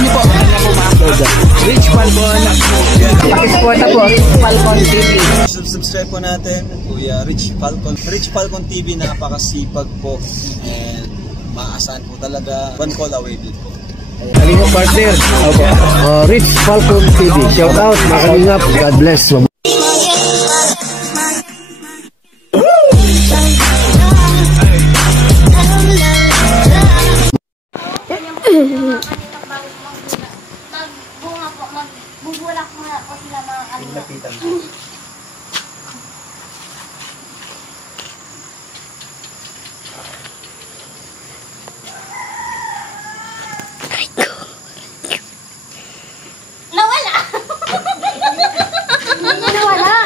niyo po, ano po ma-upload? Rich Falcon. Pakisupport na po, Rich Falcon TV. Subscribe po natin, Kuya Rich Falcon. Rich Falcon TV, napakasipag po. And maasahan po talaga. One call away din po. Kalingap partner. Okay. Rich Falcon TV. Shout out, mga kalingap. God bless. Magbunga po, magbubulak muna po sila mga kalingap. Nawala! Nawala!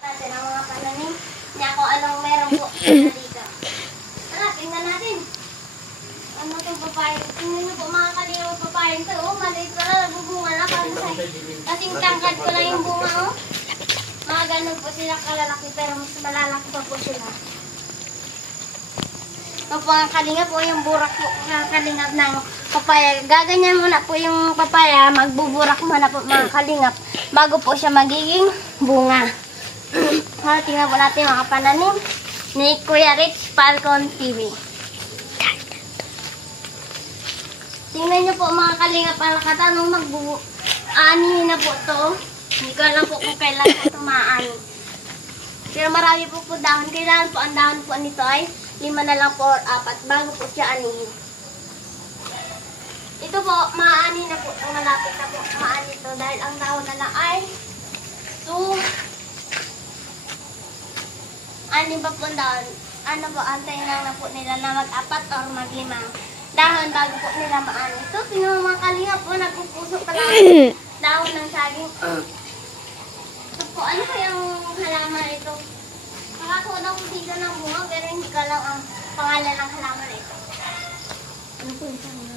Natin ang mga pananim. Niya kung anong meron po dito. Tingnan natin. Ano itong papaya? Tingnan nyo po mga kalingap papaya ito. Oh, maliit pa na, nagbubunga na. Kasing tangkad ko lang yung bunga. Oh. Mga ganun po sila kalalaki pero mas malalaki pa po sila. Ito po mga kalingap po yung burak po mga kalingap ng papaya. Gaganyan muna po yung papaya. Magbuburak muna po mga kalingap bago po siya magiging bunga. Tingnan po natin mga pananim ni Kuya Rich Falcon TV. Tingnan nyo po mga kalingap, ang nakatanong anihin na po ito. Hindi ko alam po kung kailan po tumaan. Pero marami po po dahon. Kailangan po ang dahon po nito ay 5 na lang po or 4 bago po siya anihin. Ito po, maani na po. Ang malapit na po maani ito dahil ang dahon na lang ay 2 pa po dahon. Ano po, antayin lang na po nila na mag-4 or mag-5 dahon bago po nila maani. Ito, tingnan mo mga kalingap po, nagpupusok talaga dahon ng saging. Ito po, ano po yung halaman ito? Nakakuha na po dito ng bunga, pero hindi ka lang ang pangalan ng halaman ito. Ano po yung halaman?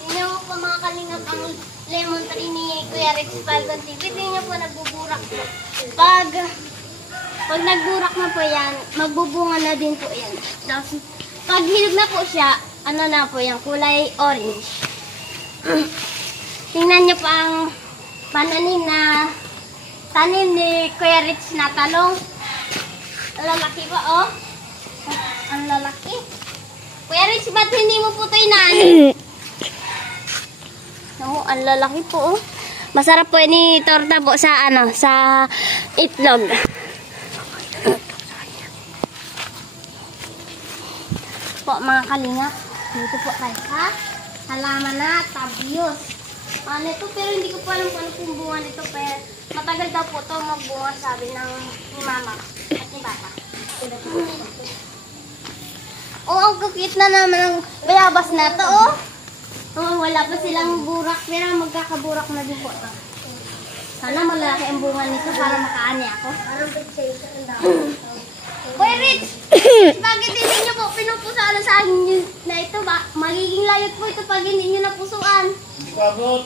Tingnan mo po mga kalingap ang lemon tree ni Kuya Rich Falcon TV. Tingnan po, nagbuburak po. Pag nagburak na po yan, magbubunga na din po yan. Tapos, pag hinog na po siya, ano na po yung kulay orange. Tingnan nyo po ang pananim na tanim ni Kuya Rich na talong. Ang lalaki pa, oh. Ang lalaki. Kuya Rich, ba't hindi mo po ito inaani? Naku, ang lalaki po, oh. Masarap po ini torta po sa, sa itlog. Po mga kalinga, dito po tayo sa halaman na tabios. Ano ito, pero hindi ko pa alam kung ano pong bunga nito, pero matagal daw po ito magbunga, sabi ng ni mama at ni bata. Oh, ang kukit na naman ang bayabas na ito, oh. Oh, wala pa silang burak, pero magkakaburak na din po ito. Sana malalaki ang bunga nito para makaani ako. Kuya Rich, bakit hindi nyo po pinupusaan sa akin na ito ba? Magiging layot po ito pag hindi nyo napusuan. Hindi ko abot.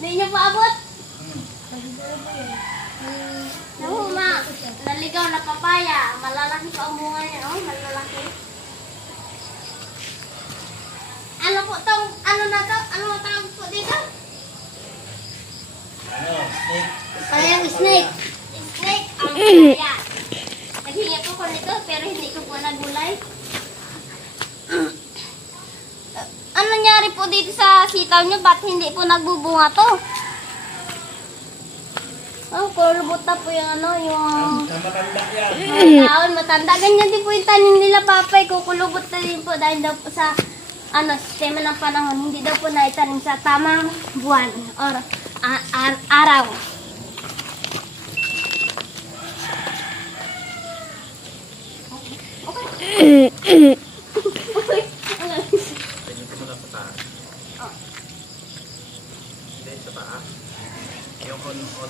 Hindi nyo pa abot? Naku ma, naligaw na papaya. Malalaki pa ang bunga niya, oh, malalaki. Ano po itong, ano na ito? Ano tawag po dito? Snake. Parang snake. Snake ang papaya. Naghingi po ko nito pero hindi ko po nagulay. Ano nangyari po dito sa sitaw nyo? Ba't hindi po nagbubunga to? Oh, kulubot na po yung yung... Matanda yan. Taon, matanda. Ganyan din po yung tanim nila, papay. Kukulubot na din po dahil daw po sa sistema ng panahon. Hindi daw po naitanim sa tamang buwan or araw. Okay. Tingin ko muna sa taas. Hindi, sa taas. Yung on mo.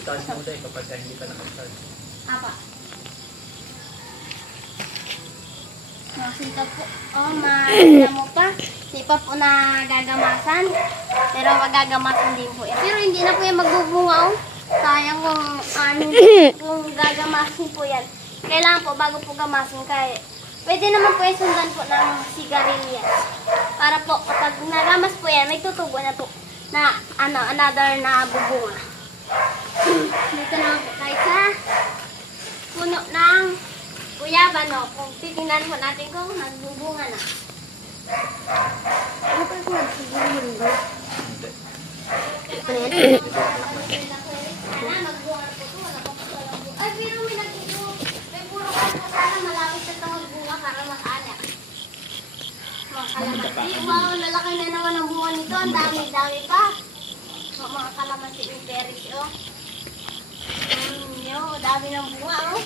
Taas mo tayo kapag hindi ka nakastart. Apa? Dito po, makita mo pa. Di pa po nagagamasan. Pero magagamasan din po yan. Pero hindi na po yan magbubunga, oh. Sayang kung gagamasin po yan. Kailangan po, bago po gamasin, kaya pwede naman po yung sundan po ng sigarilyas. Para po, kapag nagamas po yan, may tutubo na po na, another na bubunga. Dito naman po tayo sa puno ng guyabano. Kung titingnan po natin kung nagbubunga na. Ano pa yung nagbubunga? Ano yan? Sana magbunga po ito. Wala pa po walang bunga. Ay, pero may puro ka po sana malapit na ito magbunga para makala. Kalamansi. Wow, lalaki na naman ang bunga nito. Ang dami-dami pa. Mga kalamansi yung berries, oh. Dami ng bunga, oh.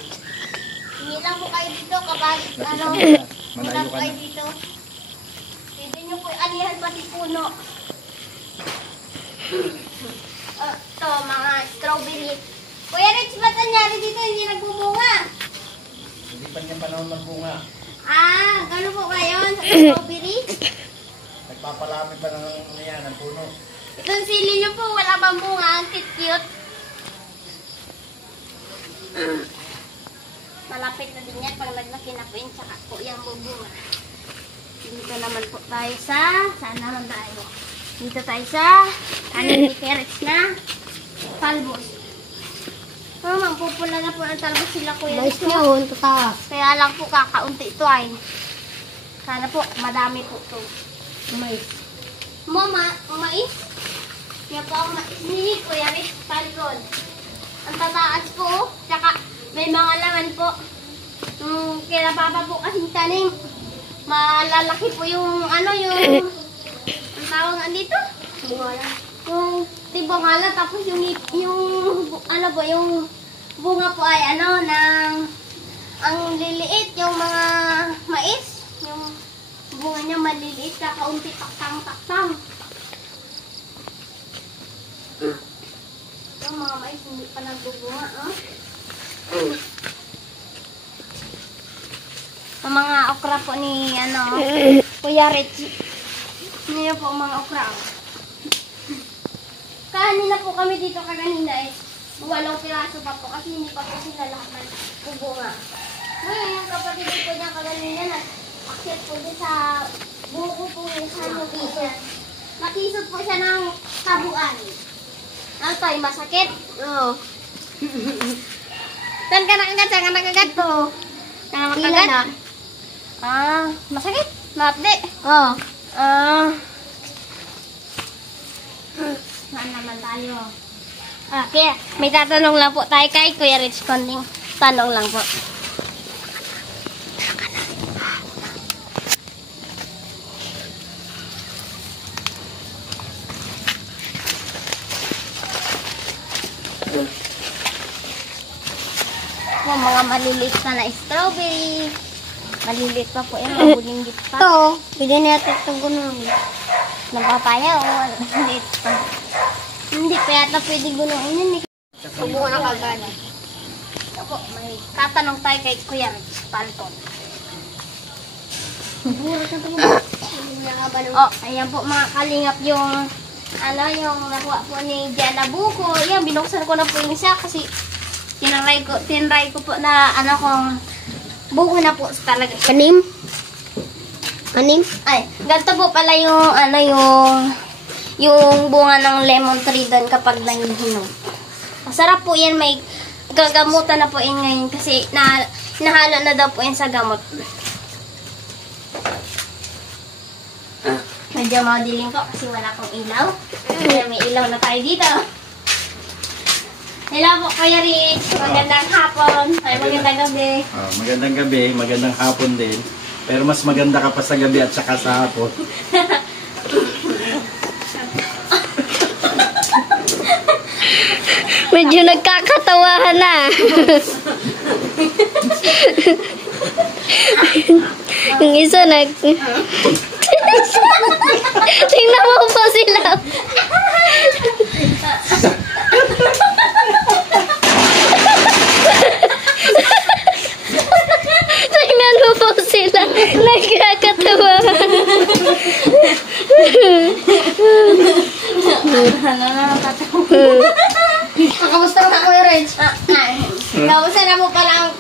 Hindi lang po kayo dito kapag, hindi lang po kayo dito. Pwede nyo po alihan pati puno. Ito, mga strawberry. Kuya Rich, ba't nangyari dito? Hindi nagbubunga. Hindi pa niya panahon magbunga. Gano'n po kayo sa strawberry? Nagpapalami pa ng puno. Itong sili nyo po, wala bang bunga? Ang cute. Malapit na din yan. Pag naglaki na po yun, tsaka po yung bubunga. Dito naman po tayo sa, saan naman tayo? Dito tayo sa, ni Kerix na talbos. Magpupula na po ang talbos sila, Kuya. Nice yun, tata. Kaya lang po kakaunti ito ay. Sana po, madami po ito. Mais. Mais? Yan po ang mais ni Kuya Rich Falcon. Ang tataas po, tsaka may mga laman po. Kaya papa po kasing tanim. Malalaki po yung, ang tawag nga dito? Bungala. Yung tibongala, tapos yung bunga po ay ang liliit, yung mga mais. Yung bunga niya maliliit, kakaunti taktang-taktang. Yung mga mais hindi pa nagbubunga, oh. Ang mga okra po ni, Kuya Richie. Niyo po mga okra. Kanina po kami dito kaganina, 8 piraso pa po kasi hindi pa po sila lahat nagbubunga. Ngayon, yung kapatid po niya kaganina, nag-akyat po din sa buko po niya sa location. Nakisot po siya ng tabuan. Ano tayo, masakit? Oo. Saan ka nakagat? Saan ka nakagat po? Saan ka nakagat? Masakit? Mati? Oo. Saan naman tayo? Kaya, may tatanong lang po tayo kay Kuya Rich Konding. Tanong lang po. Yung mga maliliit pa na strawberry. Maliliit pa po yan, mabulinggit pa. Ito, pwede natin itong gununin. Ng papaya o maliliit pa. Hindi pa yata pwede gununin yun. Subukan na kagad. Opo, may tatanong tayo kay Kuya Rich Palton. Ayan po mga kalingap yung yung nakuha po ni Diana Buko. Ayan, binuksan ko na po yung isa kasi tinry ko po na kung buko na po talaga. Anim? Ay, ganito po pala yung bunga ng lemon tree doon kapag nangihinog. Masarap po yan, may gagamutan na po yan ngayon kasi nahalo na daw po yan sa gamot. Medyo madilim po kasi wala pong ilaw. Kaya may ilaw na tayo dito. Hello po, Kuya Rich. Magandang hapon. Ay, magandang gabi. Magandang gabi, magandang hapon din. Pero mas maganda ka pa sa gabi at saka sa hapon. Medyo nagkakatawahan na. Yung isa tingnan mo po sila. Tingnan mo po sila. Nagkakatawa. Ano na nakatawa? Kamusta na Kuya Reg? Kamusta na mo palang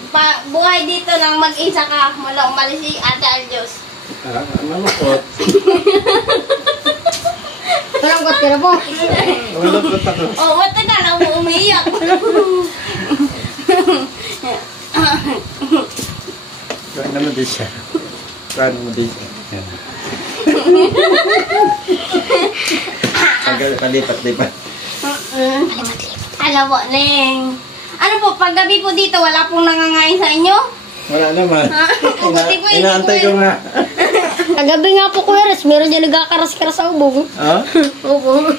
buhay dito nang mag-isa ka mula umalis si Ate Aljos? Malungkot. Malungkot ka na po? Malungkot ako. Oh, wata ka na mo umiiyak. Kaya naman din siya. Kaya naman din siya. Palipat-lipat. Alam mo, Neng. Ano po, paggabi po dito, wala pong nangangain sa inyo? Wala naman. Buti po, Inaantay ko nga. Kagabi nga po, Kuya Reg, meron dyan nagkakaras-karas sa ubong. Ha? Opo.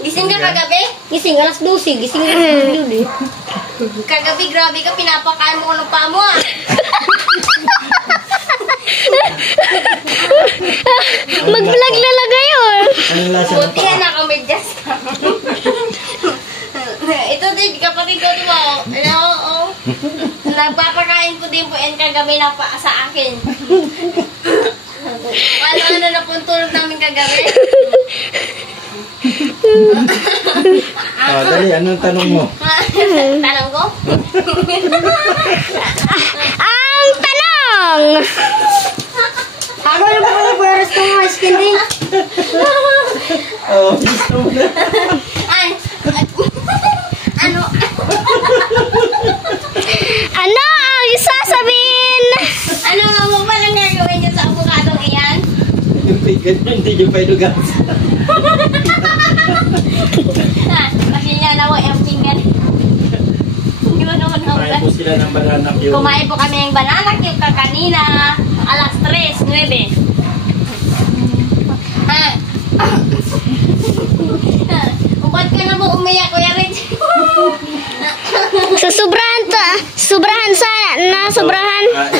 Gising ka kagabi? Gising, alas 12. Gising alas 12. Kagabi, grabe ka, pinapakain mo ko ng pamo ah. Mag-vlog na lang ngayon. Anong lasa ng Buti yan, nakamedyas ka. Ito din, kapatid ko, di ba? Ano, oh. Nagpapakain ko din po yan kagabi na pa sa akin. Ano na po ang tulog namin kagabi? Dali, anong tanong mo? Tanong ko? Ang tanong! Ako na po kayo Kuya Reg ng ice cream. Oo, gusto mo na. Ay, ano? Ano ang sasabihin? Ano mo ba lang gagawin nyo sa avocadong iyan? Hindi nyo pa ilugas. Kasi niya na mo yung pinggan. Kumain po sila ng banana cue. Kumain po kami ng banana cue kanina. Alas 3:09. Ba't ka na mo umiyak, Kuya Reg? Sobrahan sobrahan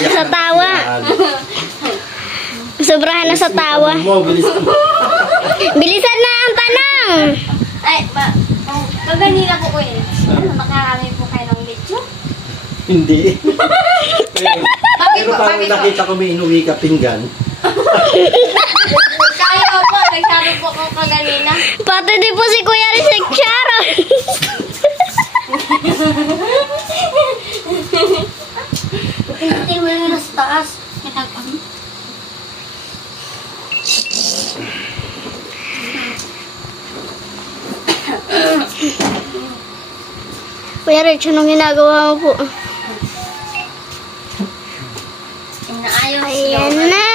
sa tawa. Sobrahan na sa tawa. Bilisan na ang tanong. Ay, kaganina po, Kuya Reg. Makarami po kayo ng lechon? Hindi. Bakit Pero po? parang Bakit po? nakita ko may inuwi ka pinggan. Kaya po, nagsaro po ko kaganina. Pati din po si Kuya Reg nag-sharon. Pindutin mo yung nasa taas. Kuya Reg, anong ginagawa mo po? Inaayos Ayan na.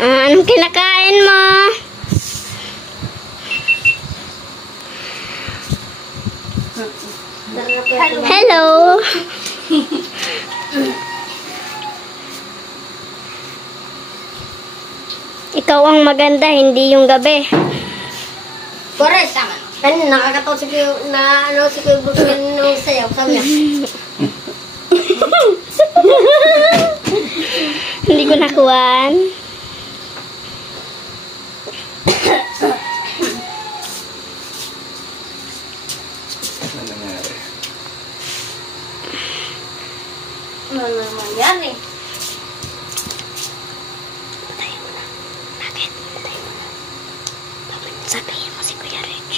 Anong kinakain mo? Hello. Ikaw ang maganda, hindi yung gabi. Correct, tama. Ano, nakakatawa si Kuya, si Kuya Brooks nung sayaw, sabi niya. Hindi ko nakuhaan. Ano nangyari? Ano naman yan eh? Patayin mo na. Bakit? Patayin mo na. Sabihin mo si Kuya Reg.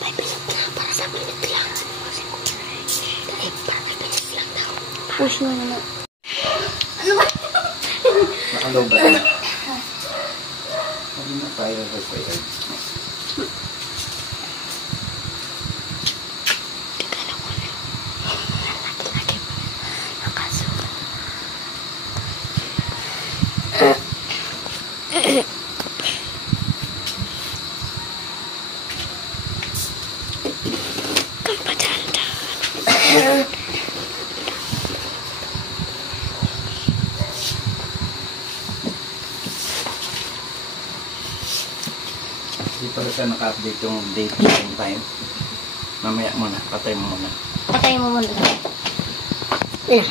5 minutes na, para 5 minutes lang. Sabihin mo si Kuya Reg. Dahil para 5 minutes lang daw. Push mo naman. Ano ba? Nakaloba na. Hindi na tayo sa sa'yo. Tignan ko na. Lagi-lagi mo. Nakasura. Kang padanda. Hindi pa rin siya naka-update yung date and time. Mamaya muna, patay mo muna. Patay mo muna. Yan.